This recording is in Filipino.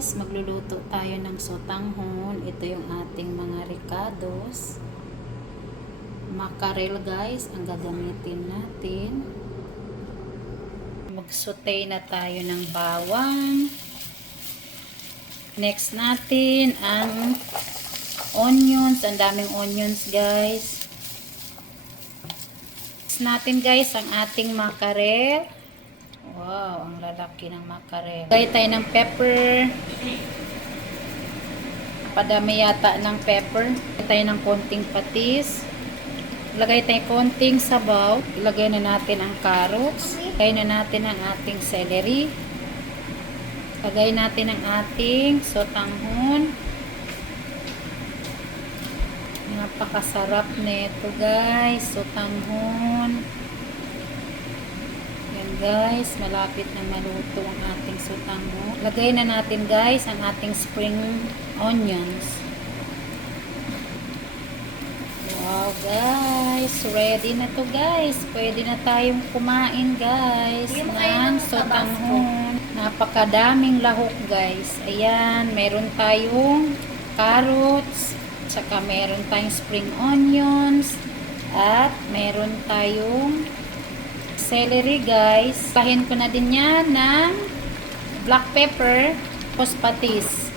guys, magluluto tayo ng sotanghon. Ito yung ating mga ricados. Mackerel guys, ang gagamitin natin. Mag-saute na tayo ng bawang. Next natin ang onions. Ang daming onions guys. Next natin guys ang ating mackerel. Wow, ang lalaki ng mackerel. Lagay tayo ng pepper. Padami yata ng pepper. Lagay tayo ng konting patis. Lagay tayo konting sabaw. Ilagay na natin ang carrots. Lagay na natin ang ating celery. Lagay natin ang ating sotanghon. Napakasarap nito guys, sotanghon. Guys, malapit na maluto ang ating sotanghon. Lagay na natin guys ang ating spring onions. Wow guys, ready na to guys. Pwede na tayong kumain guys ng sotanghon. Napakadaming lahok guys. Ayan, meron tayong carrots, saka meron tayong spring onions, at meron tayong celery guys. Pahin ko na din yan ng black pepper, tapos patis.